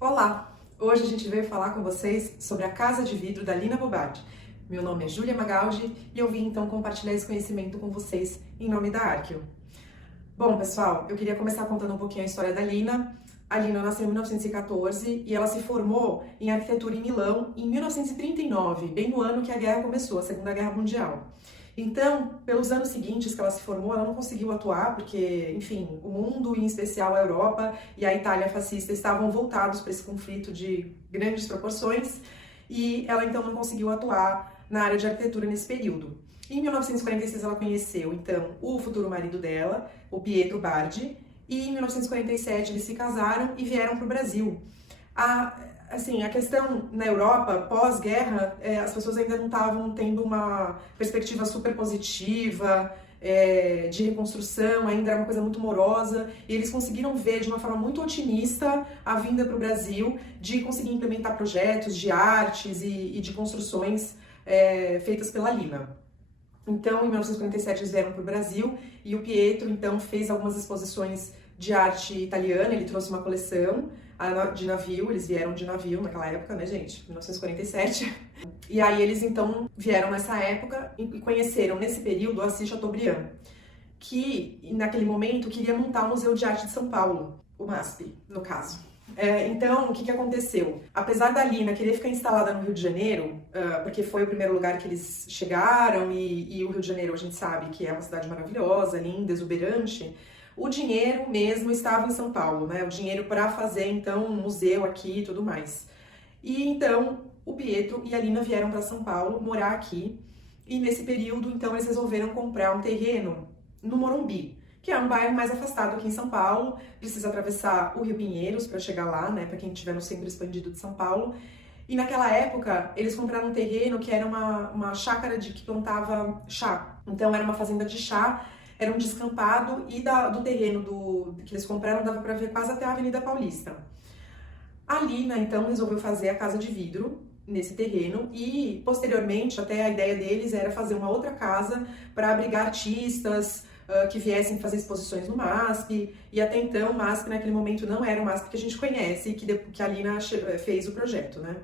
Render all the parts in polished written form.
Olá! Hoje a gente veio falar com vocês sobre a Casa de Vidro da Lina Bobardi. Meu nome é Júlia Magaldi e eu vim então compartilhar esse conhecimento com vocês em nome da Arqueo. Bom, pessoal, eu queria começar contando um pouquinho a história da Lina. A Lina nasceu em 1914 e ela se formou em arquitetura em Milão em 1939, bem no ano que a guerra começou, a Segunda Guerra Mundial. Então, pelos anos seguintes que ela se formou, ela não conseguiu atuar porque, enfim, o mundo, em especial a Europa e a Itália fascista, estavam voltados para esse conflito de grandes proporções e ela então não conseguiu atuar na área de arquitetura nesse período. Em 1946 ela conheceu, então, o futuro marido dela, o Pietro Bardi, e em 1947 eles se casaram e vieram para o Brasil. A questão na Europa, pós-guerra, as pessoas ainda não estavam tendo uma perspectiva super positiva, de reconstrução, ainda era uma coisa muito morosa, e eles conseguiram ver de uma forma muito otimista a vinda para o Brasil, de conseguir implementar projetos de artes e de construções feitas pela Lina. Então, em 1947, eles vieram para o Brasil e o Pietro, então, fez algumas exposições de arte italiana, ele trouxe uma coleção de navio, eles vieram de navio naquela época, né, gente? 1947. E aí eles, então, vieram nessa época e conheceram, nesse período, Assis Chateaubriand, que, naquele momento, queria montar o Museu de Arte de São Paulo, o MASP, no caso. Então, o que aconteceu? Apesar da Lina querer ficar instalada no Rio de Janeiro, porque foi o primeiro lugar que eles chegaram, e o Rio de Janeiro a gente sabe que é uma cidade maravilhosa, linda, exuberante, o dinheiro mesmo estava em São Paulo, né? O dinheiro para fazer, então, um museu aqui e tudo mais. E então, o Pietro e a Lina vieram para São Paulo morar aqui, e nesse período, então, eles resolveram comprar um terreno no Morumbi, que é um bairro mais afastado aqui em São Paulo, precisa atravessar o Rio Pinheiros para chegar lá, né, para quem estiver no centro expandido de São Paulo. E naquela época, eles compraram um terreno que era uma chácara que plantava chá. Então era uma fazenda de chá, era um descampado e do terreno que eles compraram dava para ver quase até a Avenida Paulista. A Lina, então, resolveu fazer a Casa de Vidro nesse terreno e, posteriormente, até a ideia deles era fazer uma outra casa para abrigar artistas, que viessem fazer exposições no MASP, e até então o MASP naquele momento não era o MASP que a gente conhece, que a Lina fez o projeto, né?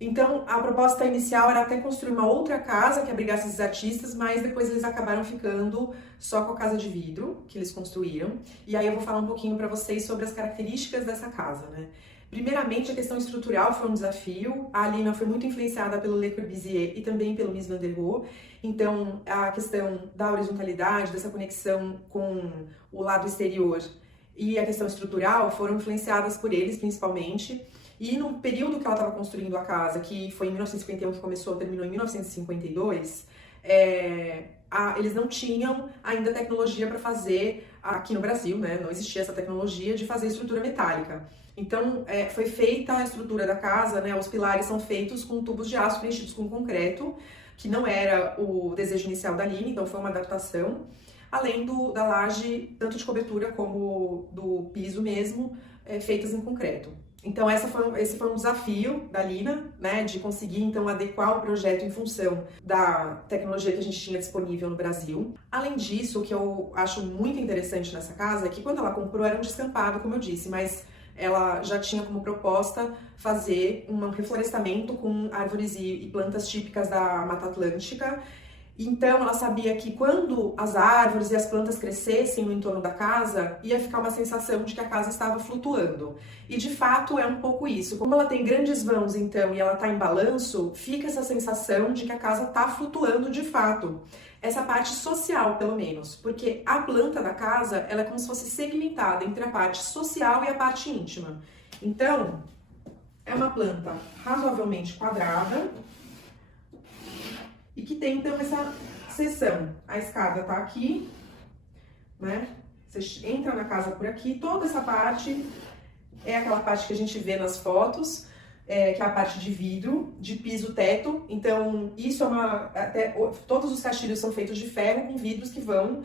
Então a proposta inicial era até construir uma outra casa que abrigasse esses artistas, mas depois eles acabaram ficando só com a Casa de Vidro que eles construíram, e aí eu vou falar um pouquinho para vocês sobre as características dessa casa, né? Primeiramente, a questão estrutural foi um desafio. A Lina foi muito influenciada pelo Le Corbusier e também pelo Mies van der Rohe. Então, a questão da horizontalidade, dessa conexão com o lado exterior e a questão estrutural foram influenciadas por eles, principalmente. E no período que ela estava construindo a casa, que foi em 1951 que começou, terminou em 1952, eles não tinham ainda tecnologia para fazer, aqui no Brasil, né? Não existia essa tecnologia de fazer estrutura metálica. Então, foi feita a estrutura da casa, né? Os pilares são feitos com tubos de aço preenchidos com concreto, que não era o desejo inicial da Lina, então foi uma adaptação. Além da laje, tanto de cobertura como do piso mesmo, feitas em concreto. Então, esse foi um desafio da Lina, né, de conseguir, então, adequar o projeto em função da tecnologia que a gente tinha disponível no Brasil. Além disso, o que eu acho muito interessante nessa casa é que quando ela comprou era um descampado, como eu disse, mas ela já tinha como proposta fazer um reflorestamento com árvores e plantas típicas da Mata Atlântica. Então, ela sabia que quando as árvores e as plantas crescessem no entorno da casa, ia ficar uma sensação de que a casa estava flutuando. E, de fato, é um pouco isso. Como ela tem grandes vãos, então, e ela está em balanço, fica essa sensação de que a casa está flutuando de fato. Essa parte social, pelo menos. Porque a planta da casa, ela é como se fosse segmentada entre a parte social e a parte íntima. Então, é uma planta razoavelmente quadrada, e que tem, então, essa seção. A escada tá aqui, né? Você entra na casa por aqui, toda essa parte é aquela parte que a gente vê nas fotos, que é a parte de vidro, de piso, teto. Então, isso todos os castilhos são feitos de ferro com vidros que vão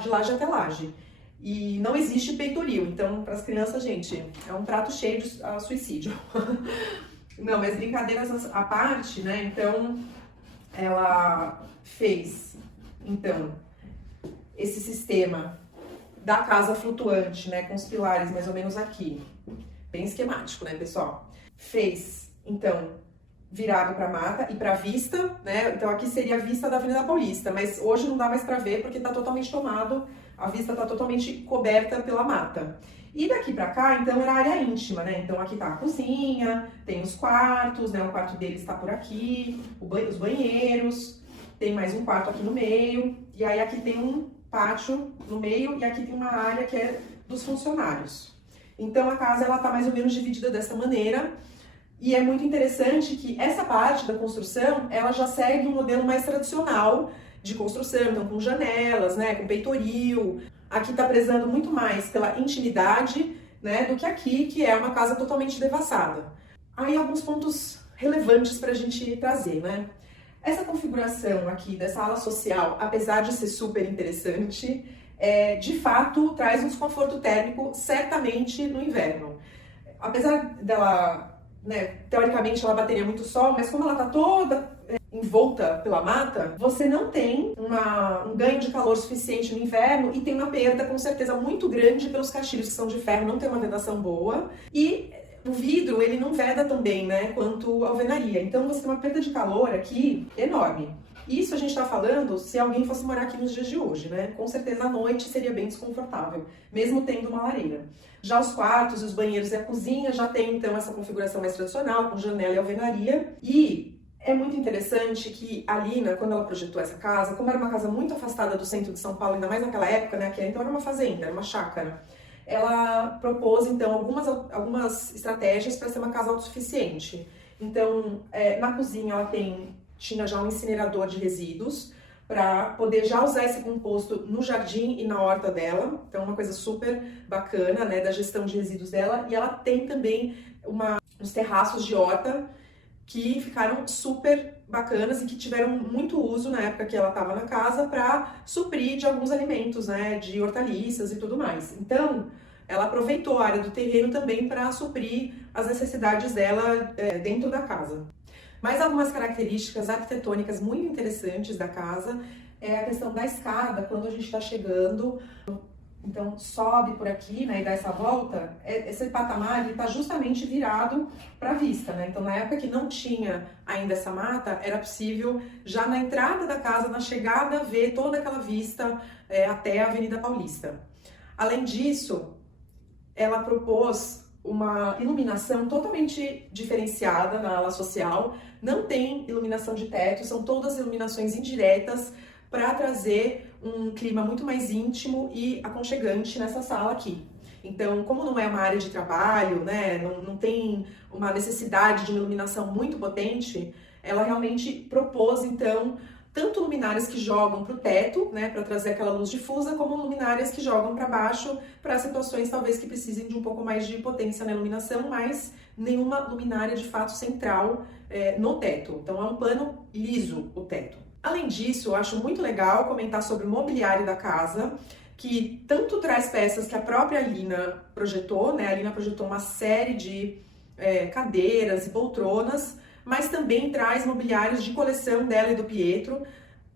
de laje até laje. E não existe peitoril, então, para as crianças, gente, é um prato cheio de suicídio. Não, mas brincadeiras à parte, né? Então, ela fez, então, esse sistema da casa flutuante, né, com os pilares mais ou menos aqui, Bem esquemático, né, pessoal? Fez, então, virado para mata e para vista, né? Então aqui seria a vista da Avenida Paulista, mas hoje não dá mais para ver porque está totalmente tomado, a vista está totalmente coberta pela mata. E daqui para cá, então, era a área íntima, né? Então aqui tá a cozinha, tem os quartos, né? O quarto deles está por aqui, os banheiros, tem mais um quarto aqui no meio, e aí aqui tem um pátio no meio e aqui tem uma área que é dos funcionários. Então a casa ela tá mais ou menos dividida dessa maneira. E é muito interessante que essa parte da construção, ela já segue um modelo mais tradicional de construção, então com janelas, né, com peitoril. Aqui está prezando muito mais pela intimidade, né, do que aqui, que é uma casa totalmente devassada. Aí alguns pontos relevantes para a gente trazer, né? Essa configuração aqui dessa ala social, apesar de ser super interessante, de fato traz um desconforto térmico certamente no inverno. Apesar dela, né, teoricamente ela bateria muito sol, mas como ela está toda envolta pela mata, você não tem um ganho de calor suficiente no inverno e tem uma perda com certeza muito grande pelos caixilhos que são de ferro, não tem uma vedação boa e o vidro ele não veda tão bem, né, quanto a alvenaria. Então você tem uma perda de calor aqui enorme. Isso a gente está falando se alguém fosse morar aqui nos dias de hoje, né? Com certeza à noite seria bem desconfortável, mesmo tendo uma lareira. Já os quartos, os banheiros e a cozinha já tem então essa configuração mais tradicional, com janela e alvenaria. E é muito interessante que a Lina, quando ela projetou essa casa, como era uma casa muito afastada do centro de São Paulo, ainda mais naquela época, né? Que então era uma fazenda, era uma chácara. Ela propôs então algumas estratégias para ser uma casa autossuficiente. Então, na cozinha ela tinha já um incinerador de resíduos para poder já usar esse composto no jardim e na horta dela. Então, uma coisa super bacana, né, da gestão de resíduos dela. E ela tem também uns terraços de horta que ficaram super bacanas e que tiveram muito uso na época que ela estava na casa para suprir de alguns alimentos, né, de hortaliças e tudo mais. Então, ela aproveitou a área do terreno também para suprir as necessidades dela dentro da casa. Mas algumas características arquitetônicas muito interessantes da casa é a questão da escada, quando a gente está chegando, então sobe por aqui, né, e dá essa volta, esse patamar está justamente virado para a vista, né? Então na época que não tinha ainda essa mata, era possível já na entrada da casa, na chegada, ver toda aquela vista até a Avenida Paulista. Além disso, ela propôs uma iluminação totalmente diferenciada na ala social, não tem iluminação de teto, são todas iluminações indiretas para trazer um clima muito mais íntimo e aconchegante nessa sala aqui. Então, como não é uma área de trabalho, né, não tem uma necessidade de uma iluminação muito potente, ela realmente propôs, então, tanto luminárias que jogam para o teto, né, para trazer aquela luz difusa, como luminárias que jogam para baixo, para situações talvez que precisem de um pouco mais de potência na iluminação, mas nenhuma luminária de fato central no teto. Então é um plano liso o teto. Além disso, eu acho muito legal comentar sobre o mobiliário da casa, que tanto traz peças que a própria Lina projetou, né? A Lina projetou uma série de cadeiras e poltronas, mas também traz mobiliários de coleção dela e do Pietro,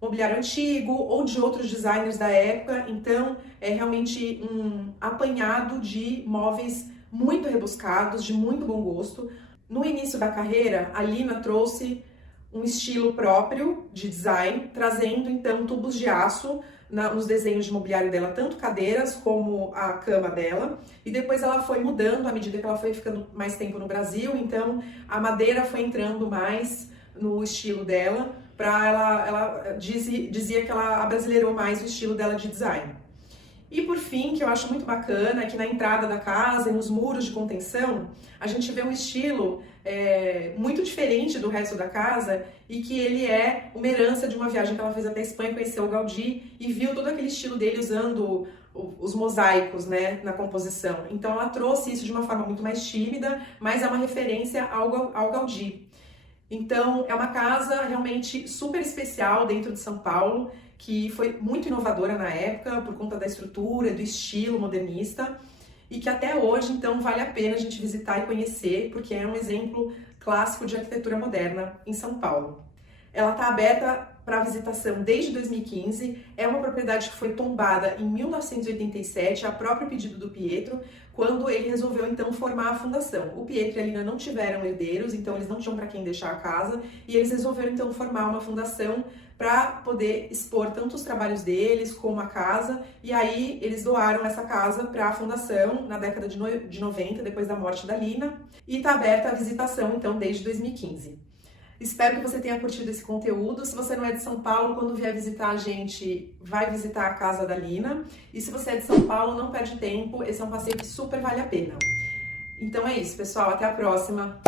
mobiliário antigo ou de outros designers da época. Então é realmente um apanhado de móveis muito rebuscados, de muito bom gosto. No início da carreira, a Lina trouxe um estilo próprio de design, trazendo então tubos de aço nos desenhos de mobiliário dela, tanto cadeiras como a cama dela, e depois ela foi mudando à medida que ela foi ficando mais tempo no Brasil, então a madeira foi entrando mais no estilo dela, ela dizia que ela abrasileirou mais o estilo dela de design. E por fim, que eu acho muito bacana, é que na entrada da casa e nos muros de contenção, a gente vê um estilo muito diferente do resto da casa e que ele é uma herança de uma viagem que ela fez até a Espanha, conheceu o Gaudí e viu todo aquele estilo dele usando os mosaicos, né, na composição. Então ela trouxe isso de uma forma muito mais tímida, mas é uma referência ao Gaudí. Então é uma casa realmente super especial dentro de São Paulo, que foi muito inovadora na época por conta da estrutura, do estilo modernista e que até hoje então vale a pena a gente visitar e conhecer, porque é um exemplo clássico de arquitetura moderna em São Paulo. Ela está aberta para visitação desde 2015. É uma propriedade que foi tombada em 1987, a próprio pedido do Pietro, quando ele resolveu então formar a fundação. O Pietro e a Lina não tiveram herdeiros, então eles não tinham para quem deixar a casa, e eles resolveram então formar uma fundação para poder expor tanto os trabalhos deles como a casa, e aí eles doaram essa casa para a fundação na década de 90, depois da morte da Lina, e está aberta a visitação então desde 2015. Espero que você tenha curtido esse conteúdo. Se você não é de São Paulo, quando vier visitar a gente, vai visitar a casa da Lina. E se você é de São Paulo, não perde tempo, esse é um passeio que super vale a pena. Então é isso, pessoal. Até a próxima!